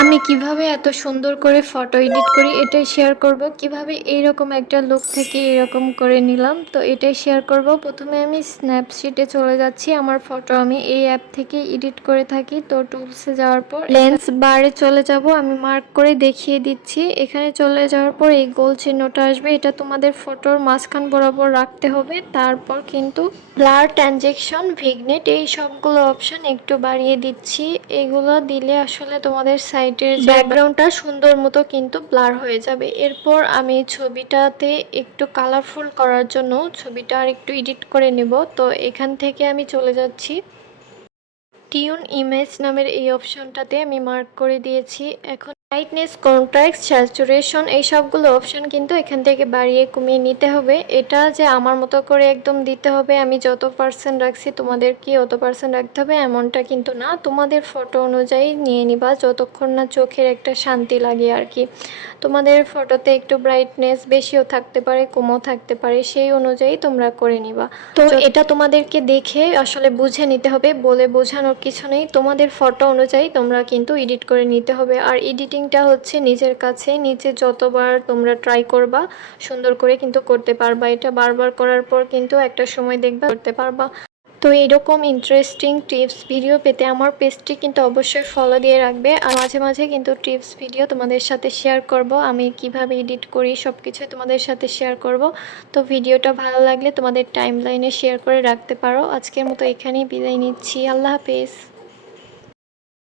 আমি কিভাবে এত সুন্দর করে ফটো এডিট করি এটাই শেয়ার করব। কিভাবে এইরকম একটা লুক থেকে এরকম করে নিলাম তো এটাই শেয়ার করব। প্রথমে আমি স্ন্যাপশিটে চলে যাচ্ছি। আমার ফটো আমি এই অ্যাপ থেকে এডিট করে থাকি। তো টুলসে যাওয়ার পর লেন্স বারে চলে যাব। আমি মার্ক করে দেখিয়ে দিচ্ছি। এখানে চলে যাওয়ার পর এই গোল চিহ্নটা আসবে, এটা তোমাদের ফটোর মাঝখান বরাবর রাখতে হবে। তারপর কিন্তু ব্লার, ট্রানজেকশন, ভিগনেট এই সবগুলো অপশন একটু বাড়িয়ে দিচ্ছি। এগুলো দিলে আসলে তোমাদের সাইটের ব্যাকগ্রাউন্ডটা সুন্দর মতো কিন্তু ব্লার হয়ে যাবে। এরপর আমি ছবিটাতে একটু কালারফুল করার জন্য ছবিটা আর একটু এডিট করে নেব। তো এখান থেকে আমি চলে যাচ্ছি টিউন ইমেজ নামের এই অপশনটাতে আমি মার্ক করে দিয়েছি। এখন ব্রাইটনেস, কন্ট্রাস্ট, স্যাচুরেশন এই সবগুলো অপশন কিন্তু এখান থেকে বাড়িয়ে কমিয়ে নিতে হবে। এটা যে আমার মতো করে একদম দিতে হবে, আমি যত পার্সেন্ট রাখছি তোমাদের কি অত পার্সেন্ট রাখতে হবে এমনটা কিন্তু না। তোমাদের ফটো অনুযায়ী নিয়ে নিবা, যতক্ষণ না চোখের একটা শান্তি লাগে আর কি। তোমাদের ফটোতে একটু ব্রাইটনেস বেশিও থাকতে পারে, কমও থাকতে পারে, সেই অনুযায়ী তোমরা করে নিবা। তো এটা তোমাদেরকে দেখে আসলে বুঝে নিতে হবে, বলে বোঝানোর কিছু নেই। তোমাদের ফটো অনুযায়ী তোমরা কিন্তু এডিট করে নিতে হবে। আর এডিটিংটা হচ্ছে নিজের কাছে, নিজে যতবার তোমরা ট্রাই করবা সুন্দর করে কিন্তু করতে পারবা। এটা বারবার করার পর কিন্তু একটা সময় দেখবা করতে পারবা। তো এরকম ইন্টারেস্টিং টিপস ভিডিও পেতে আমার পেজটি কিন্তু অবশ্যই ফলো দিয়ে রাখবে। আর মাঝে মাঝে কিন্তু টিপস ভিডিও তোমাদের সাথে শেয়ার করব। আমি কিভাবে এডিট করি সব কিছুই তোমাদের সাথে শেয়ার করব। তো ভিডিওটা ভালো লাগলে তোমাদের টাইমলাইনে শেয়ার করে রাখতে পারো। আজকের মতো এখানেই বিদায় নিচ্ছি। আল্লাহ হাফেজ।